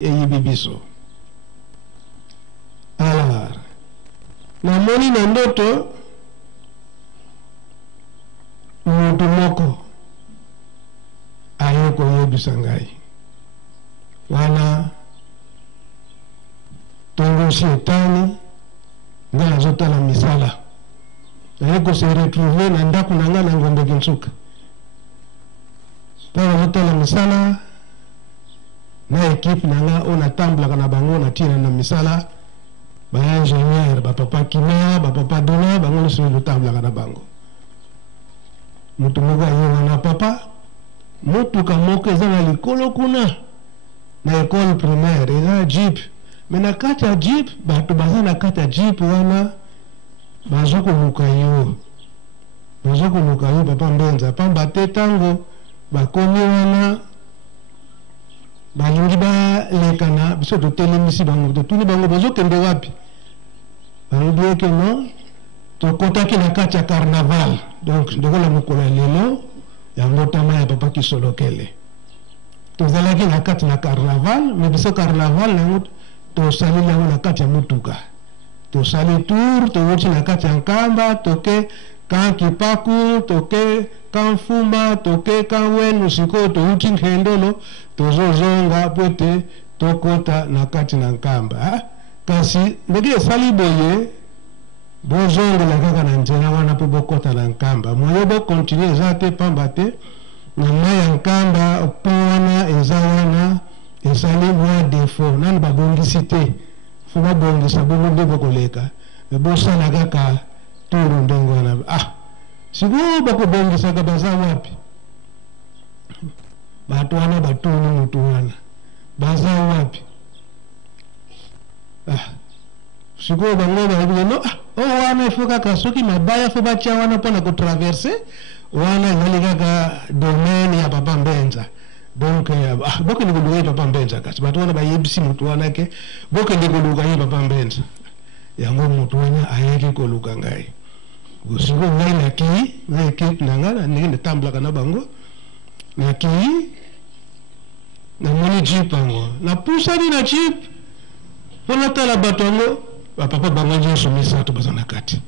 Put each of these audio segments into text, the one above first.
bibiso. Alors, na moni na ndoto mutu moko ayoko yebisa ngai wana tongo shetani nga azotala misala ayeko se retrouver na ndako na nga na ngombe kinsuka pa azotala misala na ekipe na nga ona tamblaka na bango na tina na misala ba ingénieur ba papa kima ba papa dona bango no solo tamblaka na bango mutu moko ayo na papa mutuka moko eza na likolo kuna na école primaire eza jeep mais na kati ya jeep bato baza na kati ya jeep wana bazokoluka yo papa Mbenza pamba te ntango bakomi wana balingi balekana biso totelemisi bango totuni bango bazokende wapi balobi eke non tokotaki na kati ya carnaval donc ndokola mokolo ya lelo ya mbotama ya papa Kisolokele tozalaki na kati na carnaval mais biso carnaval nango tosali yango na kati ya mutuka tosali tour towuti na kati ya nkamba toke kan kipaku toke kan fumba toke kan wenu sikoyo towuti nkendolo tozozonga po ete tokota na kati na nkamba kasi ndenge esali boye bozongela kaka na nzela wana mpo bokota na nkamba moyo bokontinue eza te pamba te na mai ya nkamba mpo wana eza wana esali mwa defo nani babongisi te fo babongisa bongo nde bokoleka bosala kaka turu ndenge wana sikoyo bakobongisaka baza wapi bato wana batuni mutu wana baza wapi sikoyo bango bayebi no wana ifo kaka soki mabaya fo batia wana mpona kotraverse wana ezali kaka domaine ya papa Mbenza donc bokende koluka ye papa Mbenza kasi bato wana bayebisi mutu wana ke bokende koluka ye papa Mbenza yango mutu wana ayeki koluka ngai sikoyo ngai nakii na ekipe na nga ndenge ndetambolaka na bango nakii namoni jeep yango napusani na jeep mpo natala bato yango bapapa bango nyonso misato baza na kati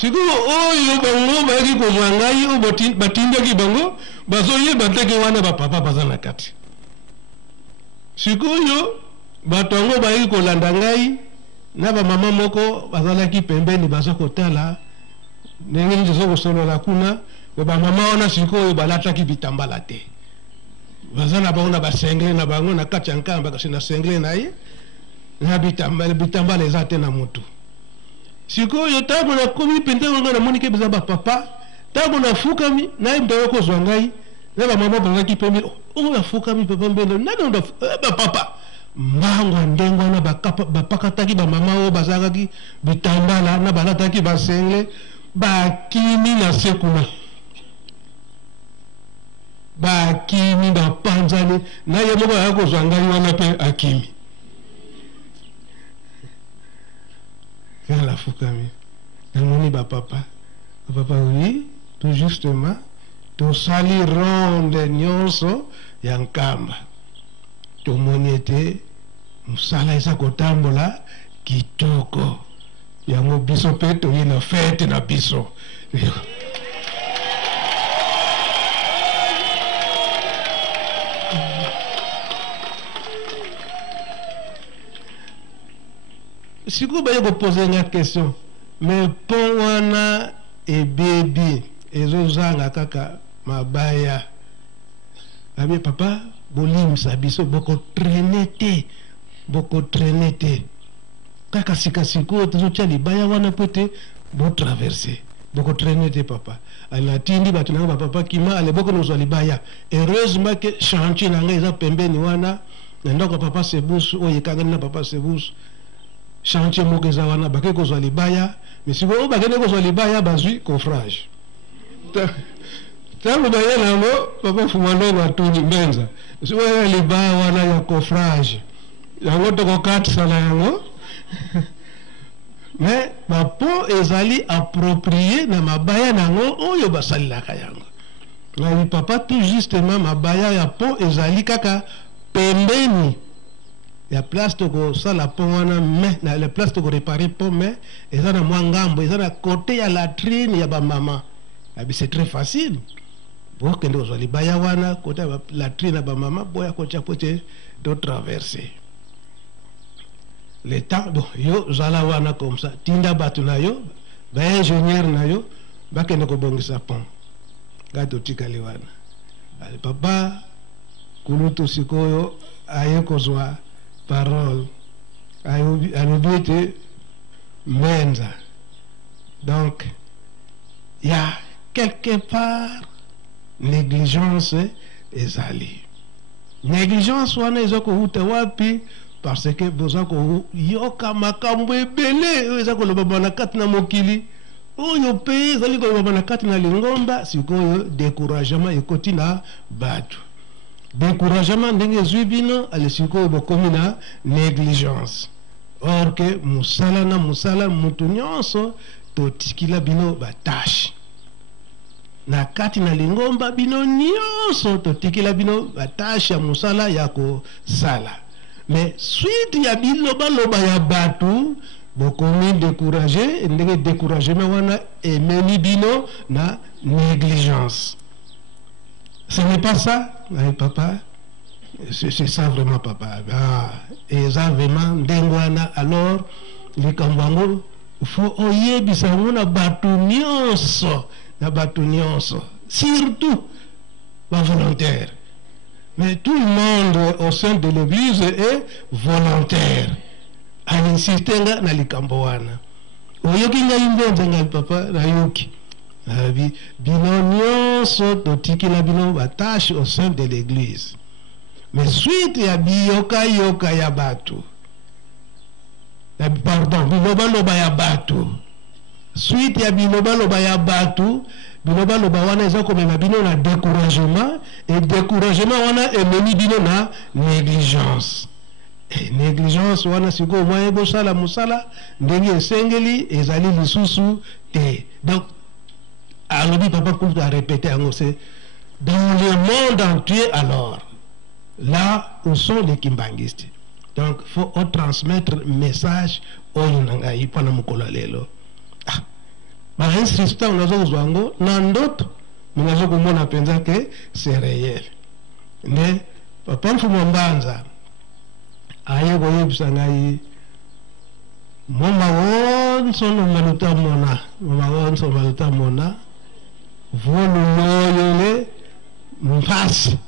sikoyo oyo bango bayaki kozwa ngai oyo batindaki bango bazoyeba teke wana bapapa baza na kati sikoyo bato yango bayaki kolanda ngai na bamama moko bazalaki pembeni baza kotala ndenge nini tozokosolola kuna bamama wana sikoyo balataki bitambala te baza na bango na basengle na bango na kati ya nkamba kasi na sengle na ye na bitambala eza te na mutu sikoyo ntango nakomi pente wanga namoni ke beza bapapa ntango nafukami naye mutu ayokozwa ngai na bamama bazalaki pembeni oyo nafukami papa Mbenza nani bapapa mbangwa ndenge wana bapakataki bamama oyo bazalaki bitambala na balataki basengle bakimi na se kuna bakimi bapanzani na ye moko aya kozwa ngai wana mpe akimi kala fukami namoni bapapa oui tout justement tosali ronde nyonso ya nkamba tomoni ete mosala eza kotambola kitoko yango biso mpe toye na fete na biso sikoyo baye kopose nga question mais mpo wana ebebi ezozanga kaka mabaya abi papa bolimisa biso bokotrene te kaka sikoyo tozotia libaya wana po ete botraverse bokotrene te papa natindi bato nanga bapapa kima ale bokonozwa libaya heureusement ke chantier na ngai eza pembeni wana na ndako ya papa Sebusu oyo ekangani na papa Sebusu chantier moko eza wana bakei kozwa libaya mais sikoyo oyo bakende kozwa libaya bazwi coffrage ntango baye nango papa Fumandongo atuni Mbenza sikoyo libaya wana ya coffrage yango tokokatisa na yango mais bapo ezali approprié na mabaya nango oyo basalilaka yango. Na papa tout justement mabaya ya po ezali kaka pembeni ya place toko sala po wana, mais na la place toko réparer po, mais eza na mwa ngambo eza na côté ya latrine ya ba mama. C'est très facile. Bon, quand on a les bayawana, côté la trine à maman, boya kocha pote de traverser. Le temps, bon, yo zalawana comme ça, tinda batuna yo, ba ingénieur na yo, ba kende ko bongi sapon. Gato tikaliwana. Ale papa kuluto sikoyo aye kozwa parole. Ayo anobite menza. Donc il y a quelque part négligence ezali. Négligence wana ezako huta wapi parce que bozako yoka makambo ebele ezako loba na kati na mokili oyo pe ezali ko loba na kati na lingomba sikoyo découragement ekoti na batu. Découragement ndenge ezwi bino ale sikoyo bokomi na négligence. Or que musala na musala mutu nyonso totikila bino batashi. Na kati na lingomba bino nyonso totikila bino batashi ya musala yako sala. Mais suite ya biloba loba ya batu bokomi découragé, ndenge découragement wana emeni bino na négligence. Ce n'est pas ça, papa. C'est ça vraiment, papa. Ah, et ça vraiment ndengwana alors likambango faut oyebisa na batu nyonso, na batu nyonso, surtout les volontaires. Mais tout le monde au sein de l'église est volontaire. À insister na likambowana. Oyoki nga imbenza nga papa na yoki. Bino nyonso totikila bino batashi au sein de l'église. Mais suite ya biyoka yoka ya batu. Pardon, biloba loba ya batu. Suite ya biloba loba ya batu, biloba loba wana eza komema bino na découragement, et découragement wana emeni bino na négligence. Et négligence wana siko mwaye bosala musala ndenge esengeli ezali lisusu te. Donc alobi papa Koulou a répété en c'est dans le monde entier alors là où sont les kimbangistes. Donc il faut transmettre message au Yunangaï pendant mukolo lelo. Ah, ma insistant nazo zwango na ndoto mnazo kumona penza que c'est réel. Mais papa mfumombanza aye goyebisa ngai moma wonso no maluta mona, moma wonso maluta mona volu moyole mpasi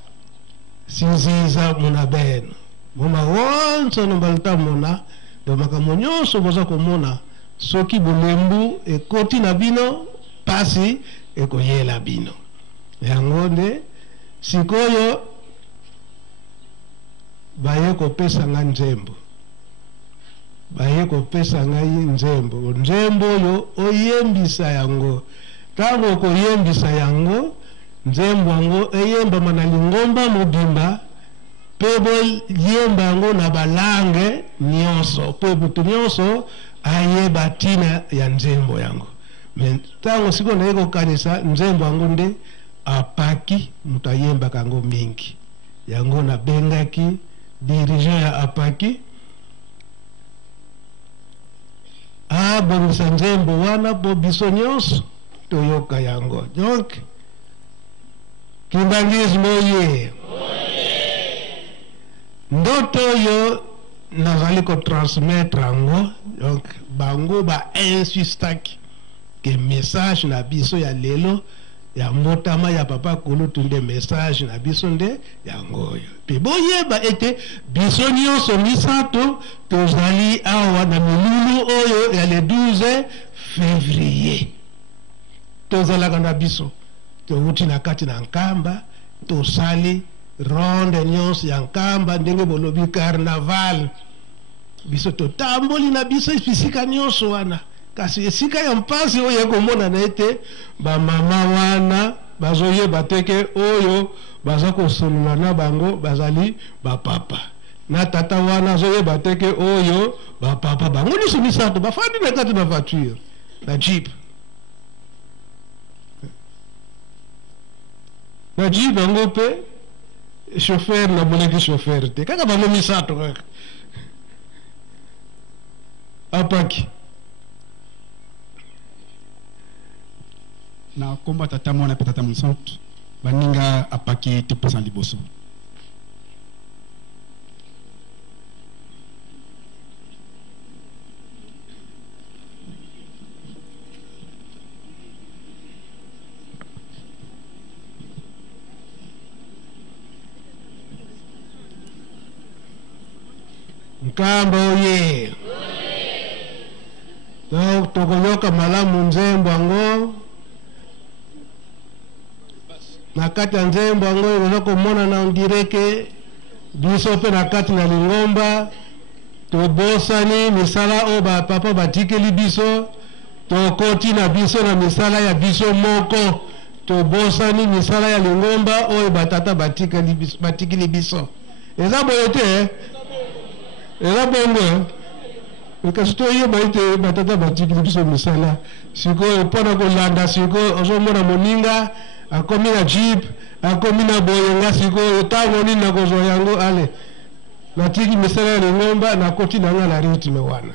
sinziza muna beno moma wonso no maluta mona do makambo nyonso boza komona soki bulembu ekoti na bino pasi ekoyela bino yango nde sikoyo baye kopesa nga nzembo, baye kopesa ngai nzembo, nzembo yo oyembisa yango. Tango koyembisa yango nzembo yango eyemba mana lingomba mobimba pebo yemba yango na balange nyonso po butu nyonso ayeba tina ya nzembo yango. Mais tango siko na yeko kanisa nzembo yango nde apaki mutayemba kango mingi yango na bengaki dirigeant ya apaki abongisa nzembo wana po biso nyonso toyoka yango. Donc kimbangisme oye ndoto yo nazali ko transmettre yango. Donc bango ba insistaki ke message na biso ya lelo ya mbotama ya papa Koulou tunde message na biso nde yango yo. Pe boyeba ete biso nyonso misato tozali awa na milulu oyo ya le 12 février. Tozalaka na biso touti na kati na nkamba tosali ronde nyonso ya nkamba ndenge bolobi carnaval. Biso totamboli na biso esika nyonso wana. Kasi esika ya mpasi oyo komona na ete ba mama wana bazoyeba teke oyo baza kosolola na bango bazali ba papa. na tata wana azoyeba te ke oyo bapapa bango nyonso misato bafandi na kati na voiture na jeep yango mpe chauffeur namonaki chauffeur te kaka bango misato kaka apaki na komba tata mwana pe tata mosantu baninga apaki te posa liboso. Nkamba oye tokoyoka malamu nzembo yango na kati ya nzembo yango oza komona na ndireke biso mpe na kati na lingomba tobosani misala oyo bapapa batikeli biso tokoti na biso na misala ya biso moko tobosani misala ya lingomba oyo batata batikeli biso eza boye te eza bongo kasi toyeba ete batata batikeli biso misala sikoyo mpona kolanda sikoyo ozomona moninga akomi na jeep akomi na boye nga sikoyo ntango nini nakozwa yango ale natiki misala ya lingomba nakoti na nga na ritme wana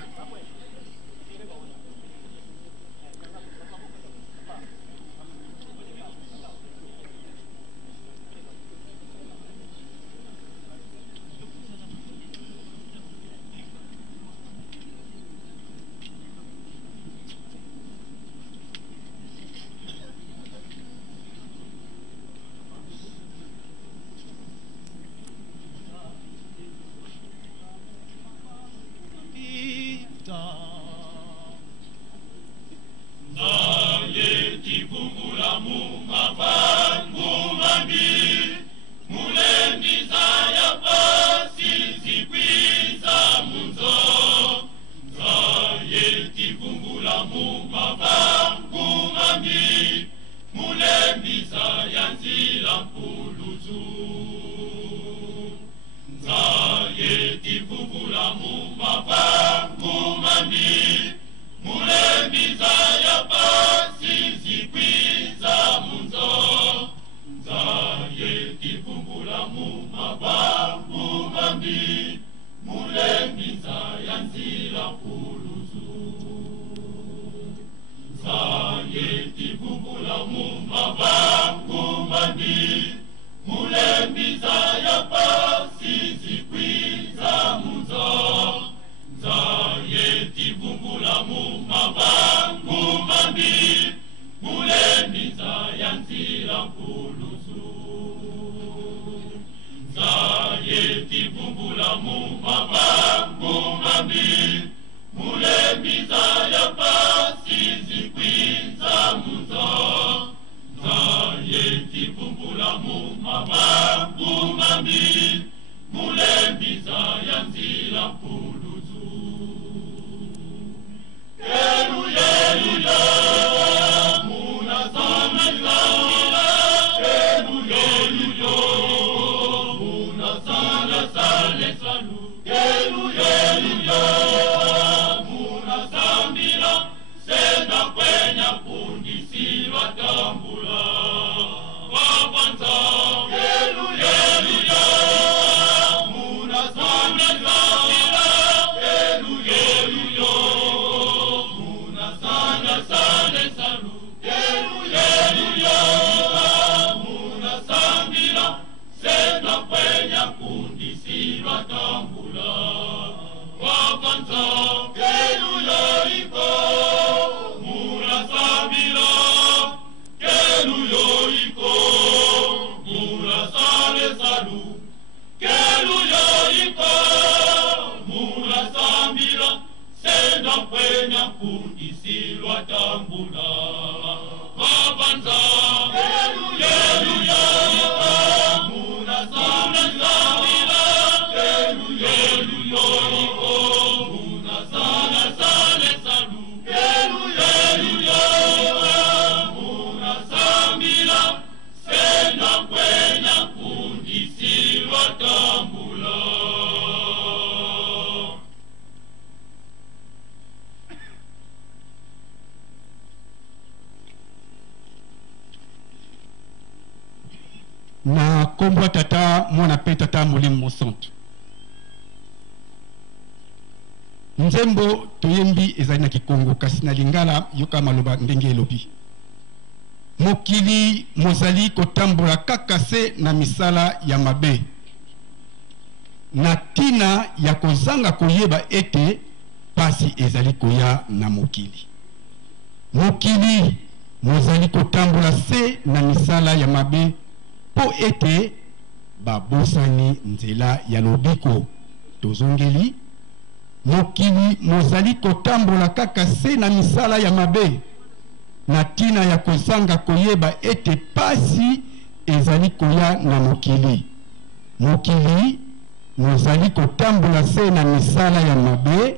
Hallelujah, Muna Sambila. na kombo tata mwana pe tata Molimo Mosantu. Nzembo toyembi ezali na Kikongo kasi na Lingala yoka maloba ndenge elobi. Mokili mozali kotambola kaka se na misala ya mabe. Na tina ya kozanga koyeba ete pasi ezali koya na mokili. Mokili mozali kotambola se na misala ya mabe po ete babosani nzela ya lobiko. Tozongeli mokili mozali kotambola kaka se na misala ya mabe na tina ya kozanga koyeba ete pasi ezali koya na mokili. Mokili mozali kotambola se na misala ya mabe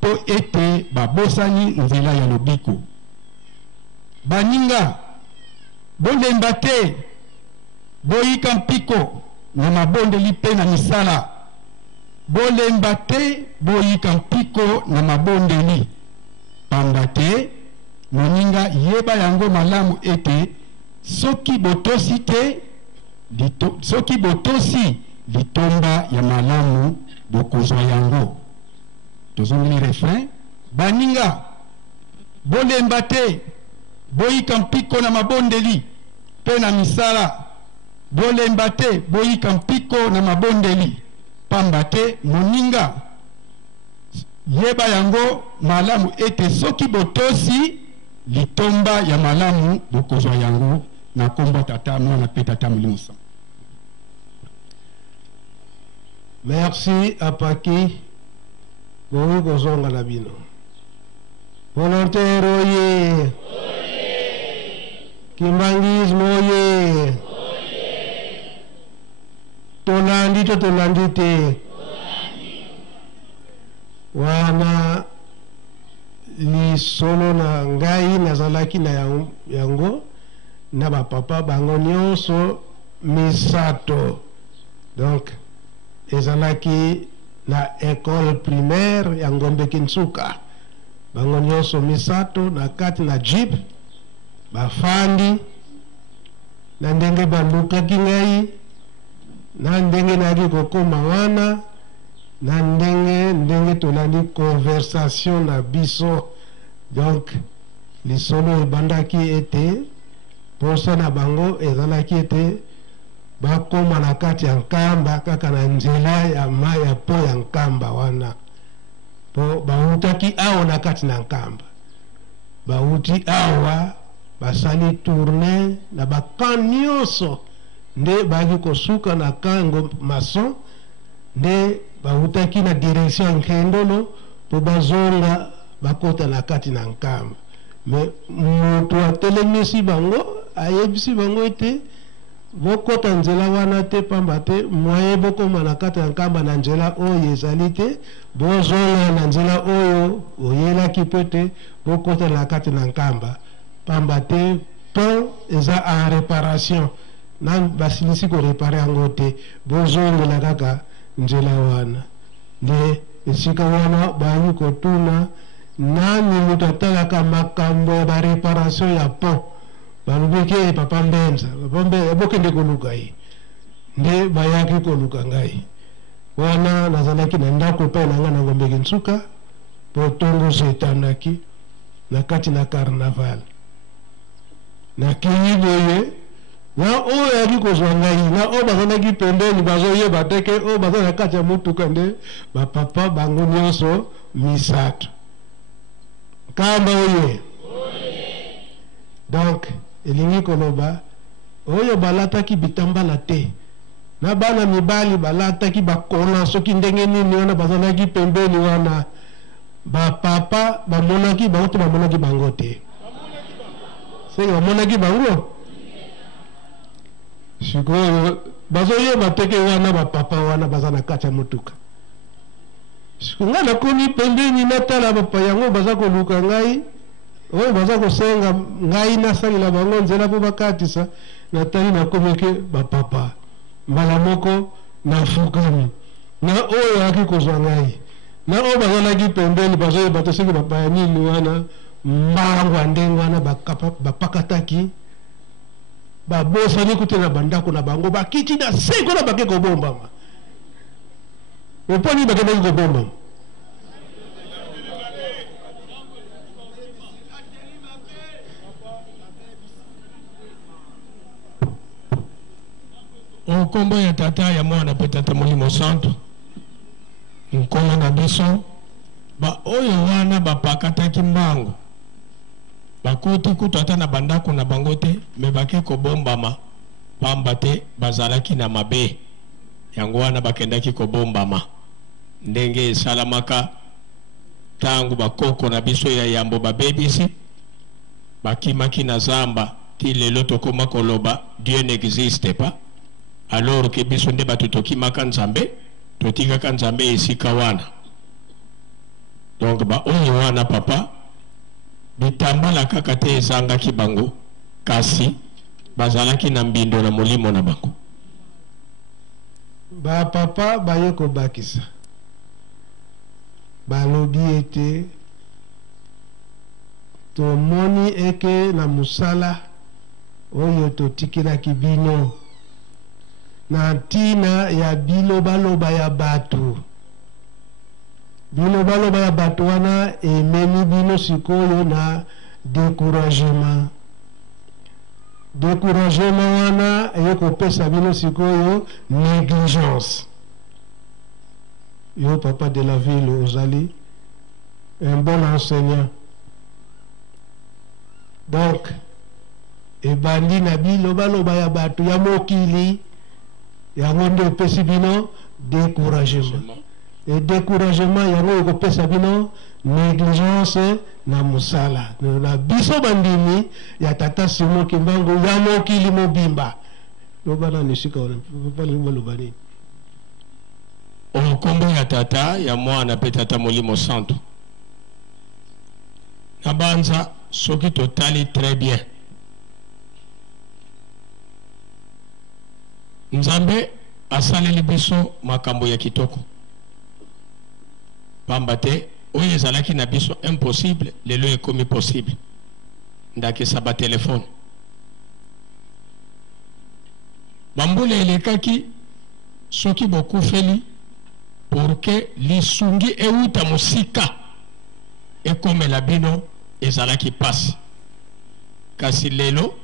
po ete babosani nzela ya lobiko. Baninga bolemba te boyika mpiko na mabondeli pe na misala. Bolemba te boyika mpiko na mabondeli. Pamba te moninga yeba yango malamu ete soki botosi te soki botosi litomba ya malamu bokozwa yango. Tozongeli refrain. Baninga bolemba te boyika mpiko na mabondeli pe na misala. Bolemba te boyika mpiko na mabondeli. Pamba te moninga yeba yango malamu ete soki botosi litomba ya malamu bokozwa yango. Na kombo tata mwana pe tata Molimo Mosantu. Merci Apaki. Boyi kozonga na bino. Volontaire oye. Kimbangisme oye. Tolandi to tolandi te. Wana li solo na ngai nazalaki na yango na ba papa bango nyonso misato. Donc ezalaki na école primaire ya Ngombe Kinsuka. Bango nyonso misato na kati na jeep bafandi na ndenge balukaki ngai na ndenge naki kokoma wana na ndenge tolandi conversation na biso. Donc lisolo ebandaki ete posa na bango ezalaki ete bakoma na kati ya nkamba kaka na nzela ya maya po ya nkamba wana. Po bautaki awa na kati na nkamba. Bauti awa basali tourne na bakan nyonso. Nde baki kosuka na kango mason. Nde bautaki na direction nkendolo po bazonga bakota na kati na nkamba. Me mutu atelemisi bango ayebisi bango ete bokota nzela wana te pamba te mwaye bokoma na kati ya nkamba na nzela oyo ezali te. Bozonga na nzela oyo oyelaki pe te bokota na kati na nkamba pamba te pont eza en réparation na basilisi korepare yango te. Bozongela kaka nzela wana. Nde esika wana bayi kotuna nani mutu atalaka makambo ya bareparation ya pont. Balubike papa Mbenza. Papa Mbenza bokende koluka ye. Nde bayaki koluka ngai. Wana nazalaki na ndako pe na nga na Ngombe Kinsuka po tongo setanaki na kati na carnaval. Na kinyi boye na oyo yaki kozwa ngai na oyo bazalaki pembeni bazoyeba teke oyo baza na kati ya mutuka nde bapapa bango nyonso misato. Kamba oye. Donc elingi koloba oyo balataki bitambala te na bana mibali balataki bakona soki ndenge nini wana bazalaki pembeni wana bapapa bamonaki bango te bamonaki bango te. Seke bamonaki bango sikoyo bazoyeba teke wana bapapa wana baza na kati ya mutuka. Siko nga nakomi pembeni natala bapa yango baza koluka ngai oyo baza kosenga ngai nasalela bango nzela po bakatisa natali nakomeke bapapa mbala moko nafukami na oyo aki kozwa ngai na oyo bazalaki pembeni bazoyeba te soki bapaya nini wana mbango ndenge wana bapakataki babosani kuti na bandako na bango bakiti na seko na bake kobombama oponi bakendaki kobombama Okombo ya tata ya mwana pe tata Molimo Santo nkolo na biso ba oyo wana bapakataki mbango bakoti kutu ata na bandako na bango te me bake kobombama pamba te bazalaki na mabe yango wana bakendaki kobombama ndenge esalamaka tangu bakoko na biso ya yambo babebisi bakimaki na zamba ti lelo tokoma koloba Dieu n'existe pas alors que biso nde bato tokimaka nzambe totikaka nzambe esika wana donc ba oyo wana papa bitambala kaka te ezangaki bango kasi bazalaki na mbindo na molimo na bango ba papa baye kobakisa balobi ete tomoni eke na musala oyo totikelaki bino na ntina ya bilobaloba ya bato bilobaloba ya bato wana ememi bino sikoyo na découragement wana eye kopesa bino sikoyo négligence. Yo papa de la ville ozali un bon enseignant, donc ebandi na bilobaloba ya bato ya mokili yango nde opesi bino découragement et découragement yango ekopesa bino négligence na musala na biso bandimi ya tata Simon Kimbangu ya mokili mobimba lobana nisika baloba nini okombo ya tata ya mwana pe tata Molimo Santo na banza soki totali très bien Nzambe asaleli biso makambo ya kitoko pamba te oyo ezalaki na biso impossible lelo ekomi possible ndakisa batelefone bambula elekaki soki bokufeli pour que lisungi euta mosika ekomela bino ezalaki pasi kasi lelo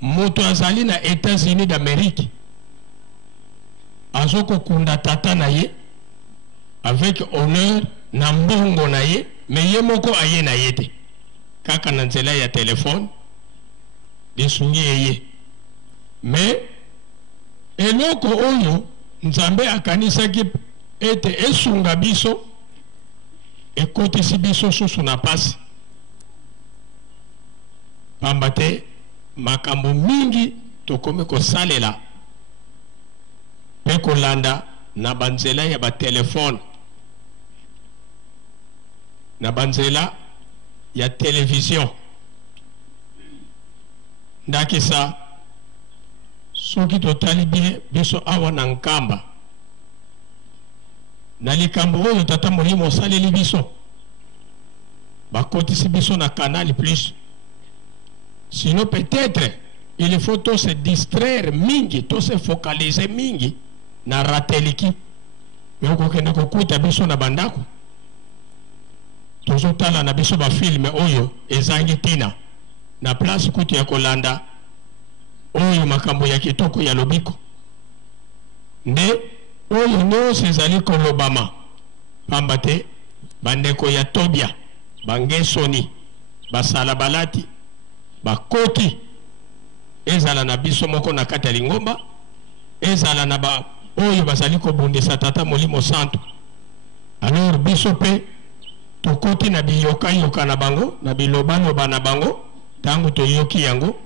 moto azali na États-Unis d'Amérique azoko kunda tata na ye avec honneur na mbongo na ye mais ye moko aye na ye te kaka na nzela ya telefone lisungi eye mais eloko oyo Nzambe akanisaki ete esunga biso ekotisi biso susu na pasi pamba te makambo mingi tokomi kosalela pe kolanda na banzela ya batelefone na banzela ya television ndakisa soki totali bien biso awa na nkamba na likambo oyo tata Molimo osaleli biso bakotisi biso na Canal Plus sinon peut-être il faut to se distraire mingi to se focaliser mingi na rateliki yokokende kokuta biso na bandako tozotala na biso bafilme oyo ezangi tina na place kutu ya kolanda oyo makambo ya kitoko ya lobiko nde oyo nyonso ezali kolobama pamba te bandeko ya tobia bangesoni basala balati bakoti ezala na biso moko na kati ya lingomba ezala na ba oyo bazali kobundisa tata Molimo Santo alors biso pe tokoti na biyoka na bango na bilobaloba na bango tango toyoki yango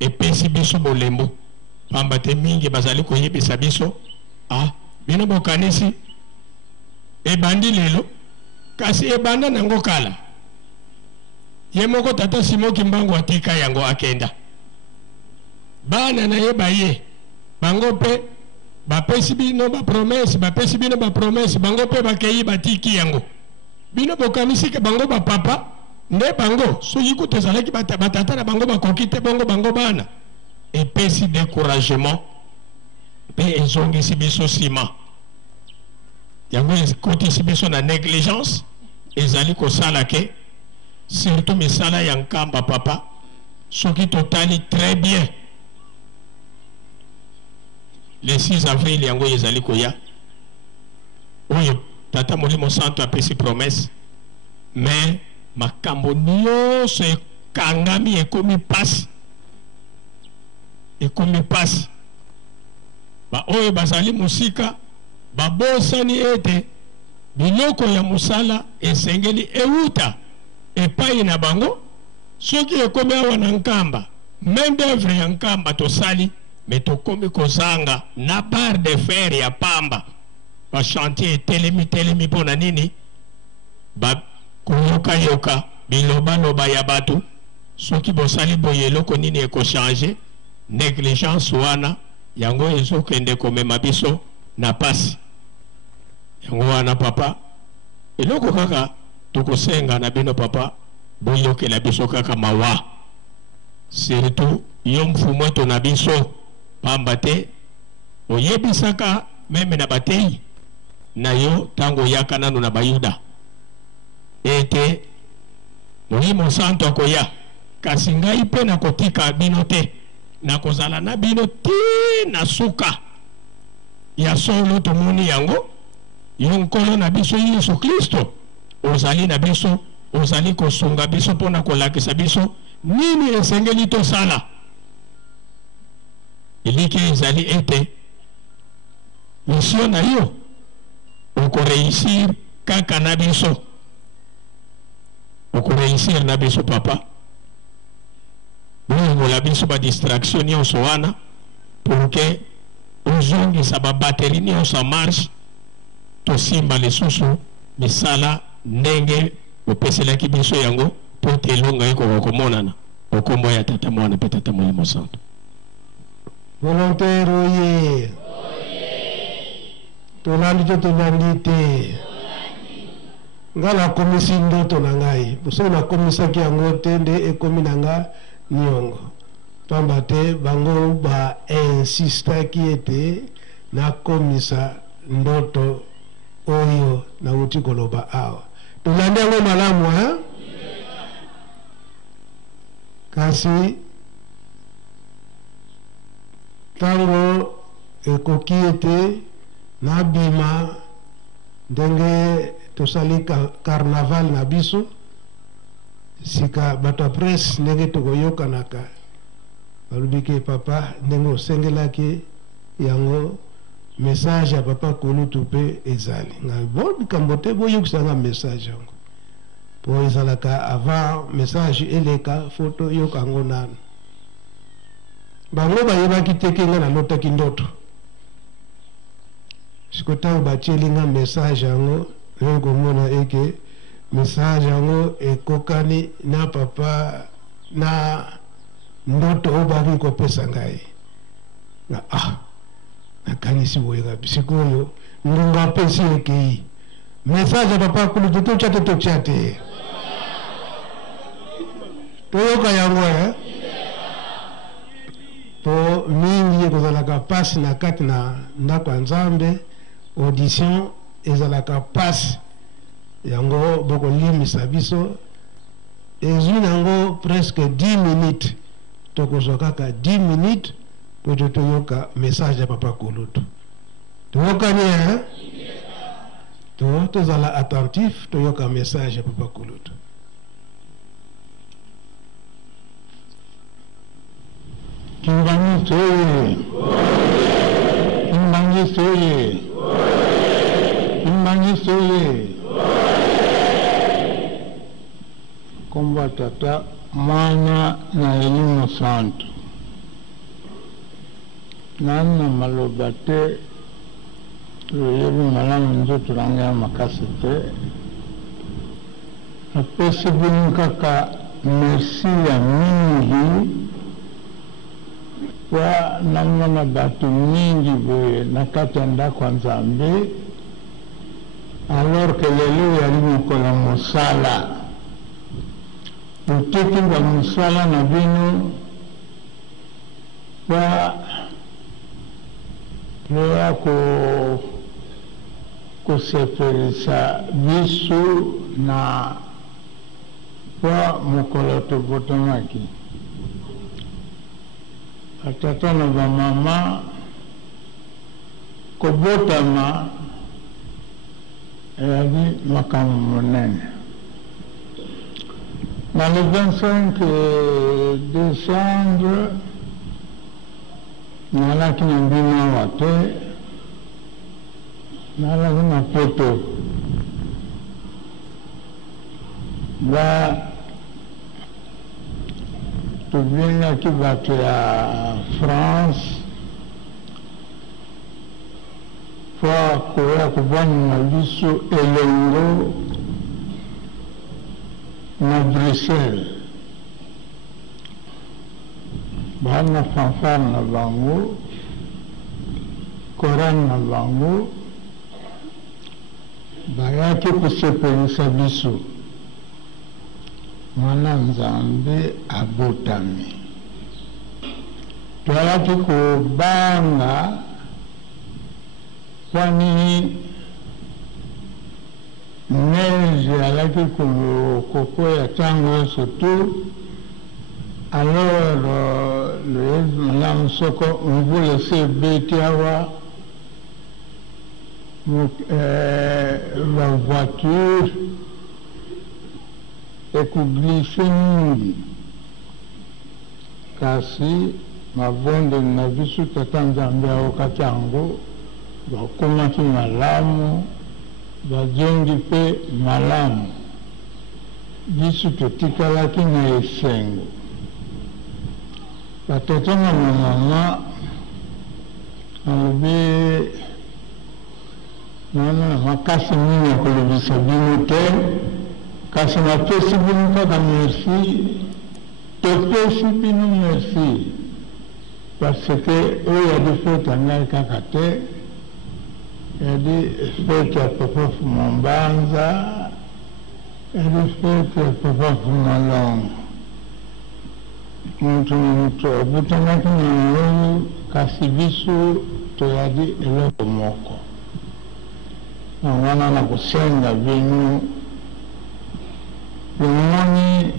epesi biso bolembo pamba te mingi bazali koyebisa biso bino bokanisi ebandi lelo kasi ebanda nango kala ye moko tata Simon Kimbangu atika yango akenda bana na ye baye bango pe bapesi bino ba promesse bapesi bino ba promesse bango pe bakeyi batiki yango bino bokanisi ke bango ba papa nde bango soki kutezalaki batata na bango bakoki te bango bana epesi découragement mpe ezongisi biso nsima yango ekotisi biso na négligence ezali kosala ke surtout misala ya nkamba papa soki totali très bien le 6 avril yango ezali koya oyo tata molimo santo apesi promesse mais makambo nyonso ekangami ekomi pasi oyo bazali mosika babosani ete biloko ya mosala esengeli euta epai na bango soki ekomi awa na nkamba main d'œuvre ya nkamba tosali me tokomi kozanga na barre de fer ya pamba bachantier etelemi mpo na nini koyoka bilobaloba ya bato soki bosali boye eloko nini ekochange négligence wana yango ezokende komema biso na pasi yango wana papa eloko kaka tokosenga na bino papa boyokela biso kaka mawa surtout yo mfumu eto na biso pamba te oyebisaka meme na batei na yo tango oyaka nano na bayuda ete molimo santo akoya kasi ngai mpe nakotika bino te nakozala na bino ti na suka ya solo tomoni yango yo nkolo na biso Yesu Kristo ozali na biso ozali kosunga biso mpona kolakisa biso nini esengeli tosala eliki ezali ete misio na yo okoreisir kaka na biso okoreisir na biso papa boyongola biso badistraction nyonso wana pour ke ozongisa babateri nyonso marche tosimba lisusu misala ndenge opeselaki biso yango mpo te elonga ekoka komonana okombo ya tata mwana mpe tata molimo santo volontaire oye tolandi to tolandi te nga nakomisi ndoto na ngai soki nakomisaki yango te nde ekomi na nga niongo pamba te bango bainsistaki ete nakomisa ndoto oyo nauti koloba awa tolandi yango malamu kasi tango ekoki ete nabima ndenge tosali carnaval na biso sika bato ya presse ndenge tokoyokanaka balobi ke papa ndenge osengelaki yango message ya papa Kulutu mpe ezali ngai bo likambo te boyokisanga message yango po ezalaka avant message eleka foto yokango nano bango bayebaki teke nga nalotaki ndoto sikotango batieli nga message yango komona eke message yango ekokani na papa na ndoto oyo baki kopesa ngai na nakanisi boye kabi sikoyo ngunga pesi ekei message ya papa Kulutu totya te toyoka yango po mingi ekozalaka pasi na kati na ndako ya Nzambe audition ezalaka pasi yango bokolimisa biso ezwi nango presque 10 minutes tokozwa kaka 10 minutes po toyoka message ya papa Kulutu toyokani tozala attentif toyoka message ya papa Kulutu. Kimbangi soye Kimbangi soye Kimbangi soye Komba tata mwana na elimu santo nana maloba te loyebi malamu nzoto nanga makasi te apesi bino kaka merci ya mingi kwa namona bato mingi boye na kati ya ndako ya Nzambe alors que lelo yali mokolo ya mosala oteki ba mosala na bino pa loya kusepelisa biso na kwa mokolo tobotamaki batata na bamama kobotama eyali makambo monene. Na le 25 décembre nalaki na mbino awa te, nalaki na poto tobengaki bato ya France po koya kobwanima biso elongo na Bruxelles. Bana fanfare na bango, Koran na bango, bayaki kusepelisa biso. Mwana Nzambe abotami. Twalaki kobanga kwani neige alaki kokwea tango surtout. Alors le soko mvula sebeti awa la voiture ekuglise mingi kasi mabonde na biso tata Nzambe aokati yango bakomaki malamu bajongi mpe malamu biso totikalaki na esengo. Batata na mama alobi nana makasi mingi kolobisa bino te, kasi napesi bino kaka merci, topesi bino merci parce que oyo adi fete angai kaka te, yadi fete ya papa Fumambanza, yadi fete ya papa Fumalongo. Mtu abutamaki na ngolu kasi biso toyadi eloko moko. Na wana na kusenga binu lumoni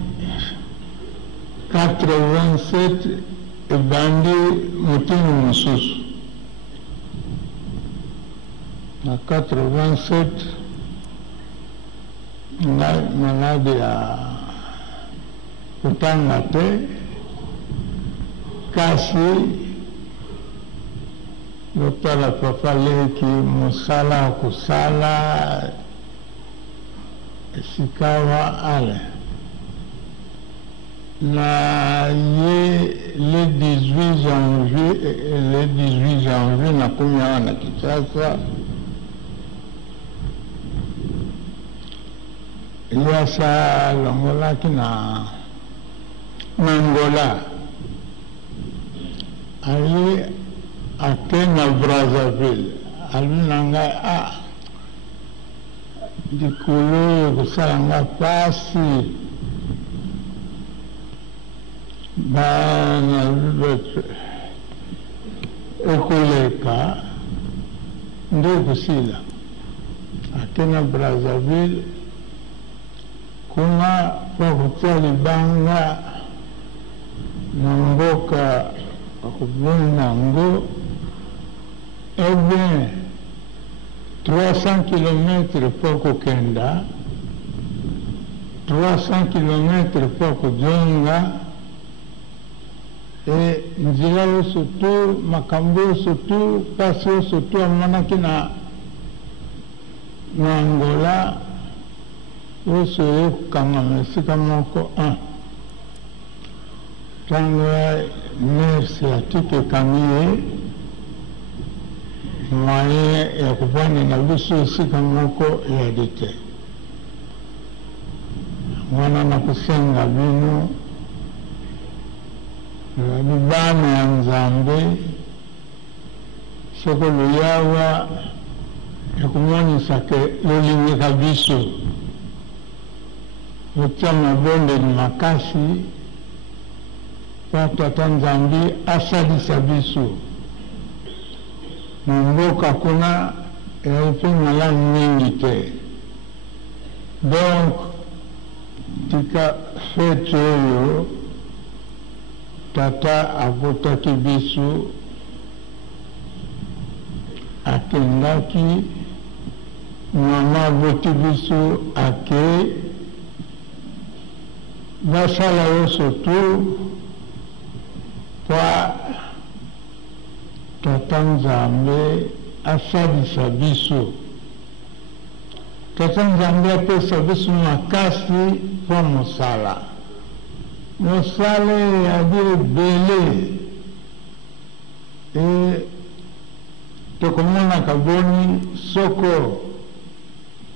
87 ebandi mutini mususu. Na 87 na maladi ya kutanga te, kasi lopala papa leki musala kusala sikawa ale na ye le 18 janvier na kumya na Kinshasa yasa longolaki na Angola. Ali ake na Brazzaville alunanga dikulu kusanga pasi bana ekuleka nde kusila ake na Brazzaville kuna kwa kutia libanga na mboka akubuna ngo bien 300 km pour kenda 300 km pour kujonga njila yoso tu makambo yoso tu pasi yoso tu amonaki na Angola yoso yokukanga mesika moko tango nersi atike kamiye moyen ya kufanya na biso esika moko yadi te. Wana na kusenga bino bana ya Nzambe soko luyawa ya kumwonyesa ke lolingika biso otya mabonde ni makasi mpo tata nzambe asalisa biso na mboka kuna ezali mpe malamu mingi te. Donc tika fete oyo tata abotaki biso akendaki, mama aboti biso ake basala nyonso tu mpo tata nzambe asalisa biso. Tata nzambe apesa biso makasi mpo mosala. Mosala eyali ebele tokomonaka boni soko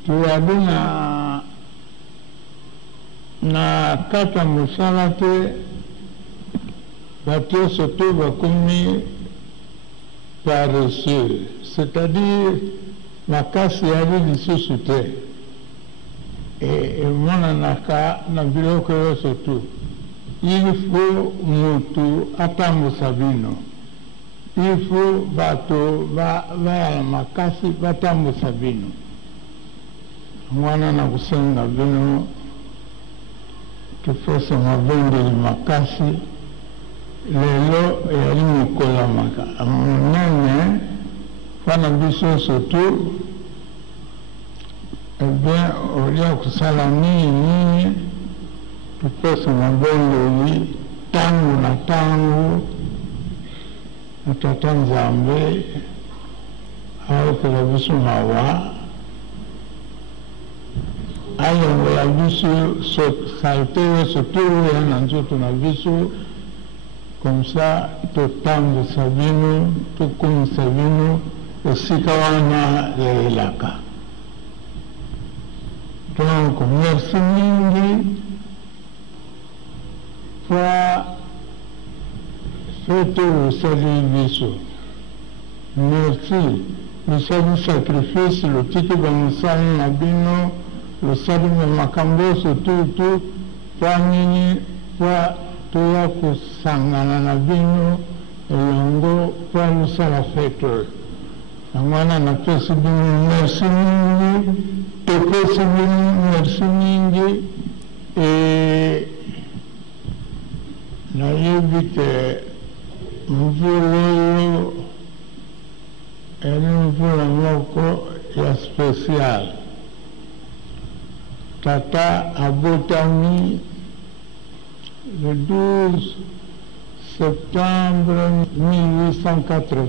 toyali na kati ya mosala te, bato nyonso to bakomi paresseux, c'est-à-dire makasi yali lisusu te, emonanaka na biloko nyonso tu. Il faut mutu atambusa bino, il faut bato baya na makasi batambusa bino. Mwana na kusenga bino tupesa mabondeli makasi. Lelo eyali mokolo monene mpona biso nyonso tu. Ebien olia kosala nini tupesa mabondeli ntango na ntango na tata nzambe aokela biso mawa, ayongola biso salte nyonso tu oya na nzoto na biso. Comme ça, totambusa bino, tokumisa bino esika wana yaelaka. Donc, merci mingi pour fete osali biso. Merci. Losali sacrifice, lotiki bamosali na bino, losali makambo nyonso tu mpo nini, mpo toya kosangana na bino elongo mpo losala fete oyo. Yango wana napesi bino merci mingi, topesi bino merci mingi. Nayebi ke mvula oyo eli mvula moko ya spécial. Tata abotami le 12 septembre 1880.